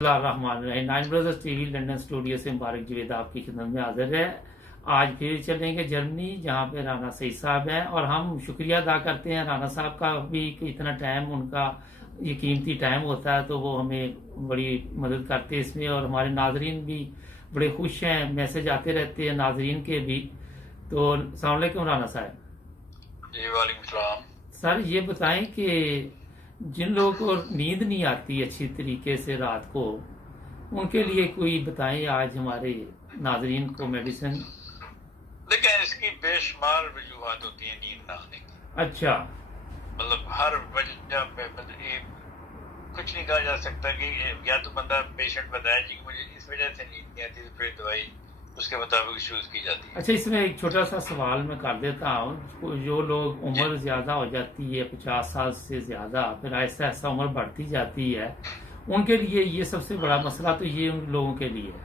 Nine brothers TV London studio से मुबारक जवेद आपकी खिदमत में हाजिर है। आज फिर चलेंगे जर्मनी, जहाँ पे राना सईद साहब हैं और हम शुक्रिया अदा करते हैं राना साहब का भी कि इतना टाइम उनका ये कीमती टाइम होता है तो वो हमें बड़ी मदद करते हैं इसमें। और हमारे नाजरीन भी बड़े खुश हैं, मैसेज आते रहते हैं नाजरीन के भी। तो अस्सलाम वालेकुम राना साहब। जी वालेकुम सलाम। सर ये बताएं कि जिन लोगों को नींद नहीं आती अच्छी तरीके से रात को, उनके लिए कोई बताएं आज हमारे नाजरीन को मेडिसिन। देखिए इसकी बेशुमार वजूहत होती है नींद ना आने की। अच्छा, मतलब हर वजह पे मतलब ये कुछ नहीं कहा जा सकता कि या तो बंदा पेशेंट बताए जी मुझे इस वजह से नींद नहीं आती तो फिर दवाई उसके मुताबिक चूज की जाती है। अच्छा इसमें एक छोटा सा सवाल मैं कर देता हूँ। जो लोग उम्र ज्यादा हो जाती है 50 साल से ज्यादा, फिर ऐसा ऐसा उम्र बढ़ती जाती है, उनके लिए ये सबसे बड़ा मसला तो ये उन लोगों के लिए है।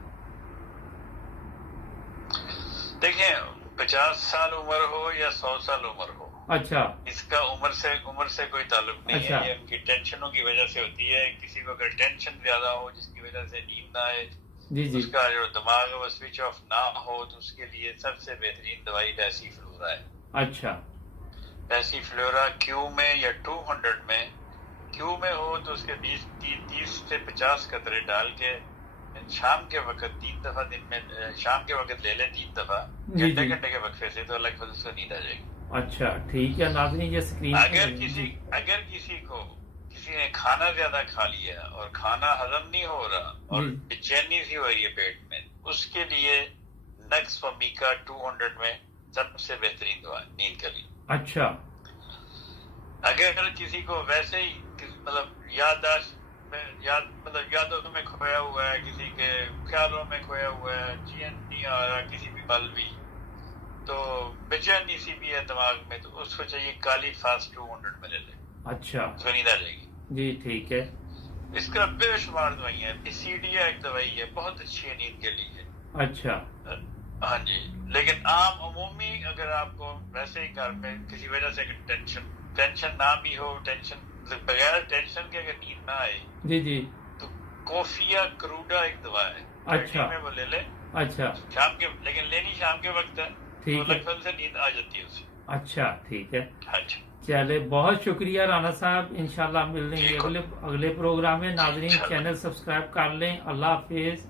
देखिए 50 साल उम्र हो या 100 साल उम्र हो, अच्छा, इसका उम्र से कोई ताल्लुक नहीं अच्छा, है। ये उनकी टेंशनों की वजह से होती है। किसी को अगर टेंशन ज्यादा हो जिसकी वजह से नींद ना आए, जी जी, उसका जो दिमाग है वो स्विच ऑफ ना हो, तो उसके लिए सबसे बेहतरीन दवाई डेसीफ्लोरा है। अच्छा, डेसीफ्लोरा क्यू में या 200 में, क्यू में हो तो उसके 30 से 50 कतरे डाल के शाम के वक्त 3 दफा दिन में, शाम के वक्त ले ले 3 दफा, जी घंटे जी, घंटे के वक्फे से, तो अलग फजल से नींद आ जाएगी। अच्छा ठीक है नाज़रीन, ये स्क्रीन अगर पे किसी जी, अगर किसी को किसी ने खाना ज्यादा खा लिया और खाना हजम नहीं हो रहा और जी, बेचैनी सी हो रही है पेट में, उसके लिए नक्स फमीका 200 में सबसे बेहतरीन दवा है नींद के लिए। अच्छा, अगर किसी को वैसे ही मतलब याददाश्त में मतलब यादों में खोया हुआ है, किसी के ख्यालों में खोया हुआ है, चैन नहीं आ रहा किसी भी पल भी, तो बेचैनी सी भी है दिमाग में, तो उसको चाहिए काली फास्ट 200 में ले ले, अच्छा, उसको नींद आ जाएगी। जी ठीक है, इसका बेशुमार दवाइयाँ है। पीसीडिया एक दवाई है, बहुत अच्छी है नींद के लिए। अच्छा, हाँ जी। लेकिन आम अमूमी अगर आपको वैसे ही घर में किसी वजह से टेंशन ना भी हो, टेंशन बगैर टेंशन के अगर नींद ना आए, जी जी, तो कोफिया क्रूडा एक दवा है, अच्छा, में वो ले ले अच्छा, शाम के, लेकिन लेनी शाम के वक्त है, तो ठीक है, लगभग से नींद आ जाती है उसे। अच्छा ठीक है। हाँ जी, चले, बहुत शुक्रिया राना साहब, इंशाल्लाह मिल लेंगे ठीक हो अगले अगले प्रोग्राम में। जी, नाजरीन इंशाल्लाह। चैनल सब्सक्राइब कर लें। अल्लाह हाफिज।